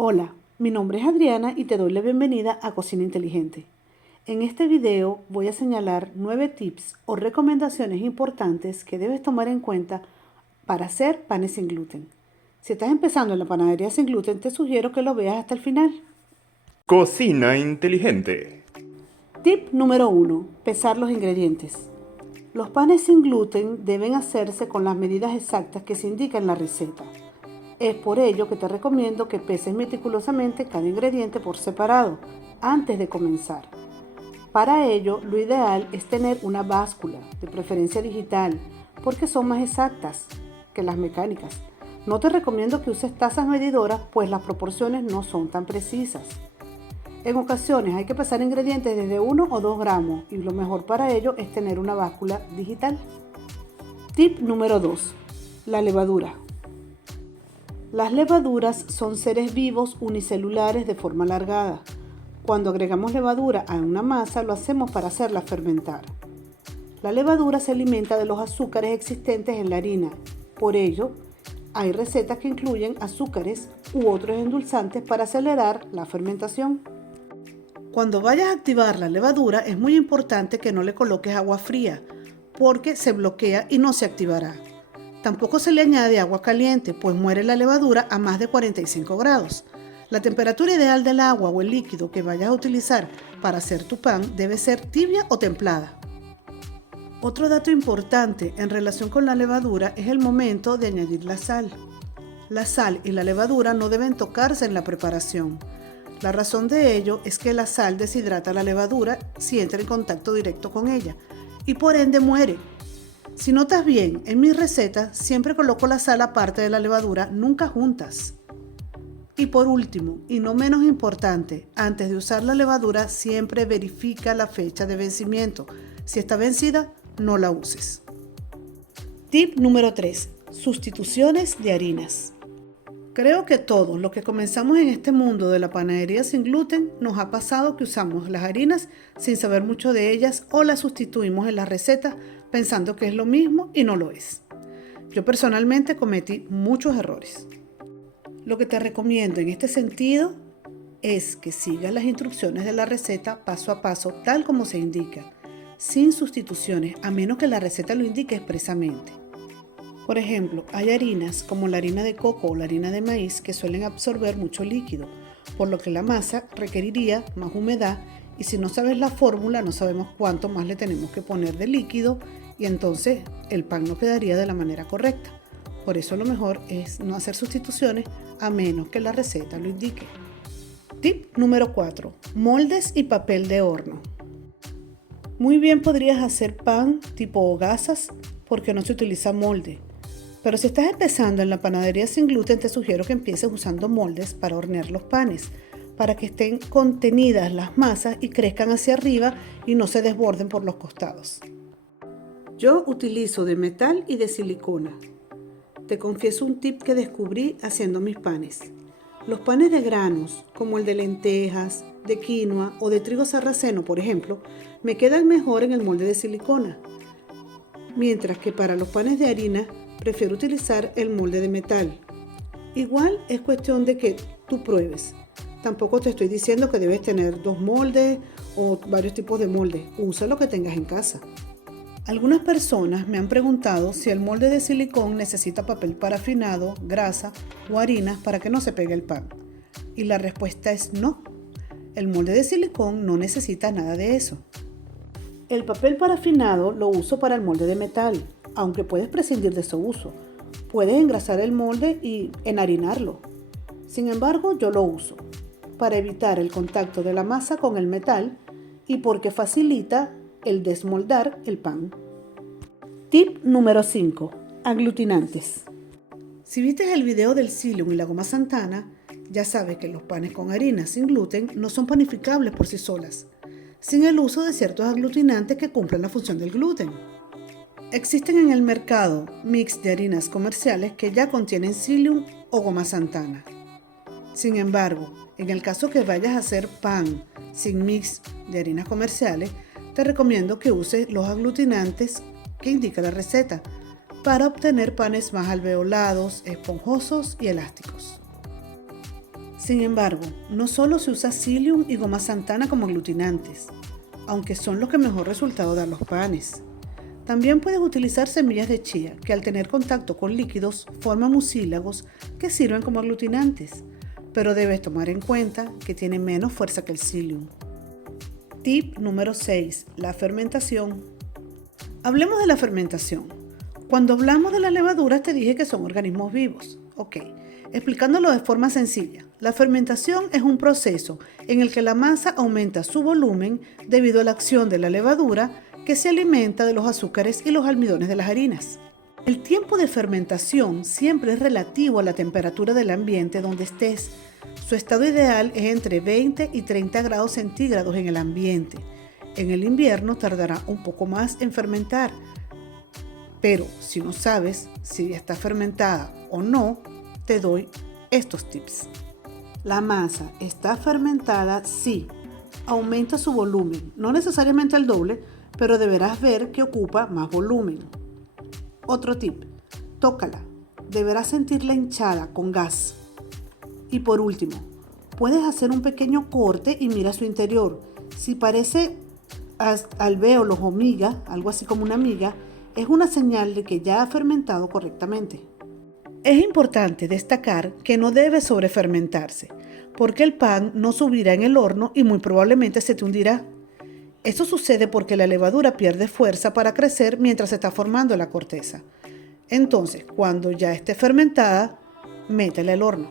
Hola, mi nombre es Adriana y te doy la bienvenida a Cocina Inteligente. En este video voy a señalar 9 tips o recomendaciones importantes que debes tomar en cuenta para hacer panes sin gluten. Si estás empezando en la panadería sin gluten, te sugiero que lo veas hasta el final. Cocina inteligente. Tip número 1. Pesar los ingredientes. Los panes sin gluten deben hacerse con las medidas exactas que se indican en la receta. Es por ello que te recomiendo que peses meticulosamente cada ingrediente por separado antes de comenzar. Para ello, lo ideal es tener una báscula, de preferencia digital, porque son más exactas que las mecánicas. No te recomiendo que uses tazas medidoras, pues las proporciones no son tan precisas. En ocasiones hay que pesar ingredientes desde 1 o 2 gramos y lo mejor para ello es tener una báscula digital. Tip número 2. La levadura. Las levaduras son seres vivos unicelulares de forma alargada. Cuando agregamos levadura a una masa, lo hacemos para hacerla fermentar. La levadura se alimenta de los azúcares existentes en la harina. Por ello, hay recetas que incluyen azúcares u otros endulzantes para acelerar la fermentación. Cuando vayas a activar la levadura, es muy importante que no le coloques agua fría, porque se bloquea y no se activará. Tampoco se le añade agua caliente, pues muere la levadura a más de 45 grados. La temperatura ideal del agua o el líquido que vayas a utilizar para hacer tu pan debe ser tibia o templada. Otro dato importante en relación con la levadura es el momento de añadir la sal. La sal y la levadura no deben tocarse en la preparación. La razón de ello es que la sal deshidrata la levadura si entra en contacto directo con ella y por ende muere. Si notas bien, en mis recetas siempre coloco la sal aparte de la levadura, nunca juntas. Y por último, y no menos importante, antes de usar la levadura siempre verifica la fecha de vencimiento. Si está vencida, no la uses. Tip número 3. Sustituciones de harinas. Creo que todos los que comenzamos en este mundo de la panadería sin gluten nos ha pasado que usamos las harinas sin saber mucho de ellas o las sustituimos en las recetas pensando que es lo mismo y no lo es. Yo personalmente cometí muchos errores. Lo que te recomiendo en este sentido es que sigas las instrucciones de la receta paso a paso tal como se indica, sin sustituciones, a menos que la receta lo indique expresamente. Por ejemplo, hay harinas como la harina de coco o la harina de maíz que suelen absorber mucho líquido, por lo que la masa requeriría más humedad y si no sabes la fórmula no sabemos cuánto más le tenemos que poner de líquido y entonces el pan no quedaría de la manera correcta. Por eso lo mejor es no hacer sustituciones a menos que la receta lo indique. Tip número 4. Moldes y papel de horno. Muy bien podrías hacer pan tipo hogazas porque no se utiliza molde. Pero si estás empezando en la panadería sin gluten, te sugiero que empieces usando moldes para hornear los panes, para que estén contenidas las masas y crezcan hacia arriba y no se desborden por los costados. Yo utilizo de metal y de silicona. Te confieso un tip que descubrí haciendo mis panes. Los panes de granos, como el de lentejas, de quinoa o de trigo sarraceno, por ejemplo, me quedan mejor en el molde de silicona. Mientras que para los panes de harina, prefiero utilizar el molde de metal. Igual es cuestión de que tú pruebes. Tampoco te estoy diciendo que debes tener 2 moldes o varios tipos de moldes. Usa lo que tengas en casa. Algunas personas me han preguntado si el molde de silicón necesita papel parafinado, grasa o harinas para que no se pegue el pan. Y la respuesta es no. El molde de silicón no necesita nada de eso. El papel parafinado lo uso para el molde de metal, aunque puedes prescindir de su uso. Puedes engrasar el molde y enharinarlo. Sin embargo, yo lo uso para evitar el contacto de la masa con el metal y porque facilita el desmoldar el pan. Tip número 5. Aglutinantes. Si viste el video del psyllium y la goma Santana, ya sabes que los panes con harina sin gluten no son panificables por sí solas, sin el uso de ciertos aglutinantes que cumplen la función del gluten. Existen en el mercado mix de harinas comerciales que ya contienen psyllium o goma Santana. Sin embargo, en el caso que vayas a hacer pan sin mix de harinas comerciales, te recomiendo que uses los aglutinantes que indica la receta para obtener panes más alveolados, esponjosos y elásticos. Sin embargo, no solo se usa psyllium y goma santana como aglutinantes, aunque son los que mejor resultado dan los panes. También puedes utilizar semillas de chía, que al tener contacto con líquidos forman mucílagos que sirven como aglutinantes, pero debes tomar en cuenta que tienen menos fuerza que el psyllium. Tip número 6. La fermentación. Hablemos de la fermentación. Cuando hablamos de las levaduras te dije que son organismos vivos. Ok, explicándolo de forma sencilla. La fermentación es un proceso en el que la masa aumenta su volumen debido a la acción de la levadura que se alimenta de los azúcares y los almidones de las harinas. El tiempo de fermentación siempre es relativo a la temperatura del ambiente donde estés. Su estado ideal es entre 20 y 30 grados centígrados en el ambiente. En el invierno tardará un poco más en fermentar. Pero si no sabes si ya está fermentada o no, te doy estos tips. La masa está fermentada si aumenta su volumen, no necesariamente el doble, pero deberás ver que ocupa más volumen. Otro tip, tócala, deberás sentirla hinchada con gas. Y por último, puedes hacer un pequeño corte y mira su interior. Si parece alvéolos o miga, algo así como una miga, es una señal de que ya ha fermentado correctamente. Es importante destacar que no debe sobrefermentarse, porque el pan no subirá en el horno y muy probablemente se te hundirá. Esto sucede porque la levadura pierde fuerza para crecer mientras se está formando la corteza. Entonces, cuando ya esté fermentada, métela al horno.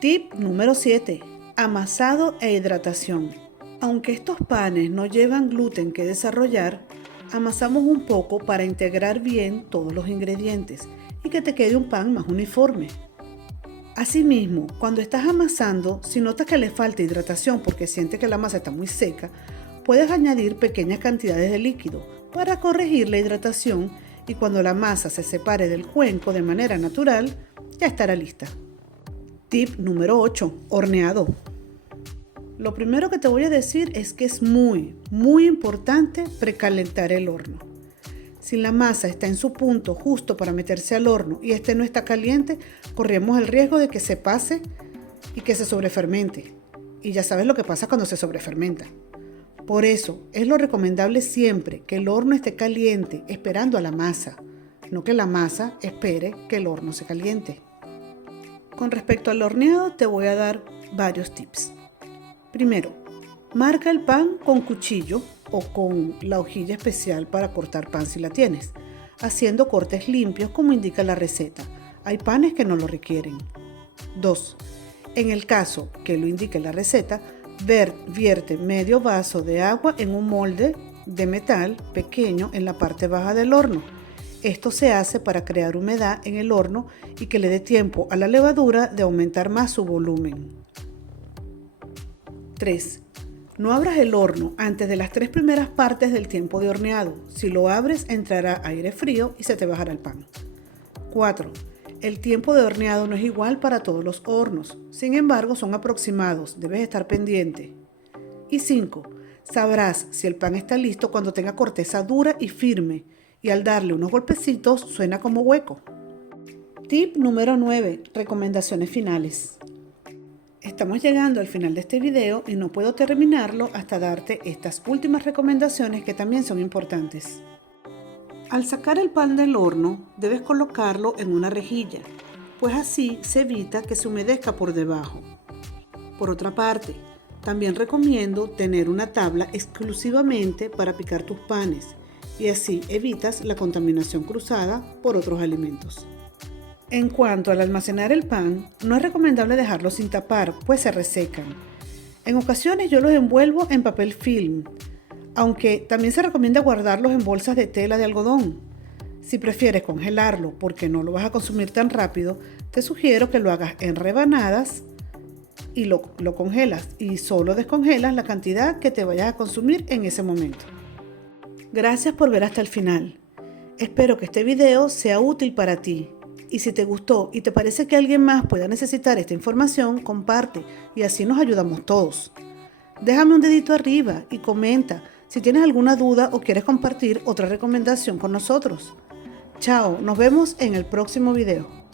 Tip número 7. Amasado e hidratación. Aunque estos panes no llevan gluten que desarrollar, amasamos un poco para integrar bien todos los ingredientes y que te quede un pan más uniforme. Asimismo, cuando estás amasando, si notas que le falta hidratación porque sientes que la masa está muy seca, puedes añadir pequeñas cantidades de líquido para corregir la hidratación y cuando la masa se separe del cuenco de manera natural, ya estará lista. Tip número 8. Horneado. Lo primero que te voy a decir es que es muy importante precalentar el horno. Si la masa está en su punto justo para meterse al horno y este no está caliente, corremos el riesgo de que se pase y que se sobrefermente. Y ya sabes lo que pasa cuando se sobrefermenta. Por eso es lo recomendable siempre que el horno esté caliente esperando a la masa, no que la masa espere que el horno se caliente. Con respecto al horneado te voy a dar varios tips. Primero, marca el pan con cuchillo o con la hojilla especial para cortar pan si la tienes, haciendo cortes limpios como indica la receta. Hay panes que no lo requieren. 2. En el caso que lo indique la receta, vierte medio vaso de agua en un molde de metal pequeño en la parte baja del horno. Esto se hace para crear humedad en el horno y que le dé tiempo a la levadura de aumentar más su volumen. 3. No abras el horno antes de las 3 primeras partes del tiempo de horneado. Si lo abres, entrará aire frío y se te bajará el pan. 4. El tiempo de horneado no es igual para todos los hornos. Sin embargo, son aproximados. Debes estar pendiente. Y 5. Sabrás si el pan está listo cuando tenga corteza dura y firme. Y al darle unos golpecitos suena como hueco. Tip número 9. Recomendaciones finales. Estamos llegando al final de este video y no puedo terminarlo hasta darte estas últimas recomendaciones que también son importantes. Al sacar el pan del horno, debes colocarlo en una rejilla, pues así se evita que se humedezca por debajo. Por otra parte, también recomiendo tener una tabla exclusivamente para picar tus panes y así evitas la contaminación cruzada por otros alimentos. En cuanto al almacenar el pan, no es recomendable dejarlo sin tapar, pues se resecan. En ocasiones yo los envuelvo en papel film, aunque también se recomienda guardarlos en bolsas de tela de algodón. Si prefieres congelarlo porque no lo vas a consumir tan rápido, te sugiero que lo hagas en rebanadas y lo congelas y solo descongelas la cantidad que te vayas a consumir en ese momento. Gracias por ver hasta el final. Espero que este video sea útil para ti. Y si te gustó y te parece que alguien más pueda necesitar esta información, comparte y así nos ayudamos todos. Déjame un dedito arriba y comenta si tienes alguna duda o quieres compartir otra recomendación con nosotros. Chao, nos vemos en el próximo video.